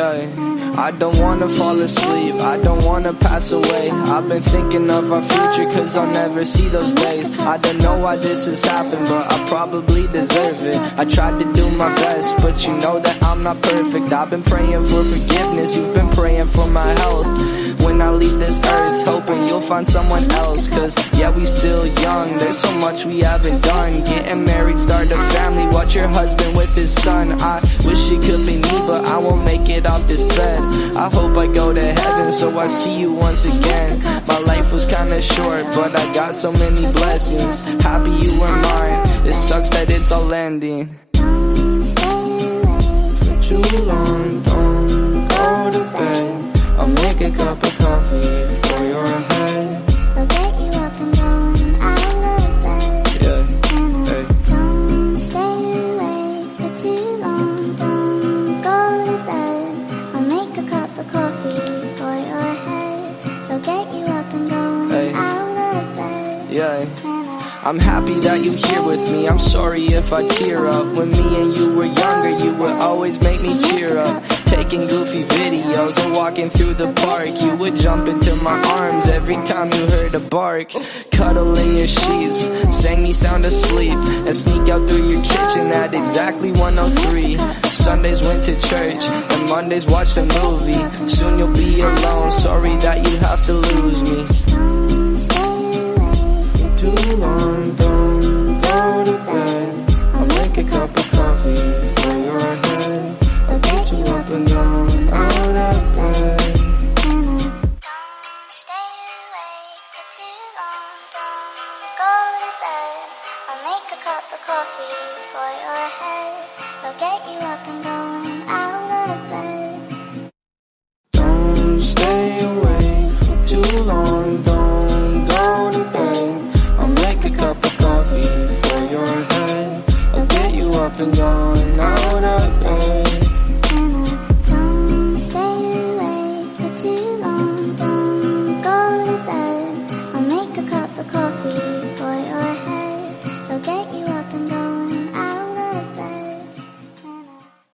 Yeah, I don't wanna fall asleep, I don't wanna pass away. I've been thinking of our future, cause I'll never see those days. I don't know why this has happened, but I probably deserve it. I tried to do my best, but you know that I'm not perfect. I've been praying for forgiveness, you've been praying for my health. When I leave this earth, hoping you'll find someone else. Cause yeah, we still young, there's so much we haven't done. Getting married, start a family, watch your husband with his son. I wish it could be me, but I won't make it off this bed. I hope I go to heaven, so I see you once again. My life was kinda short, but I got so many blessings. Happy you were mine, it sucks that it's all ending. For too long, don't go to bed. I'll make a cup of coffee for your head. I'll get you up and going out of bed. Yeah, hey. Don't stay awake for too long. Don't go to bed. I'll make a cup of coffee for your head. I'll get you up and going out of bed. Yeah. I'm happy that you're here with me, I'm sorry if I tear up. When me and you were younger, you would always make me cheer up. Taking goofy videos and walking through the park, you would jump into my arms every time you heard a bark. Cuddle in your sheets, sang me sound asleep, and sneak out through your kitchen at exactly 1:03. Sundays went to church, and Mondays watched a movie. Soon you'll be alone, sorry that you have to lose me. Too long, don't go to bed. I'll make a cup of coffee for your head. I'll get you up and down, out of bed. Don't stay awake for too long. Don't go to bed. I'll make a cup of coffee for your head. I'll get you up and going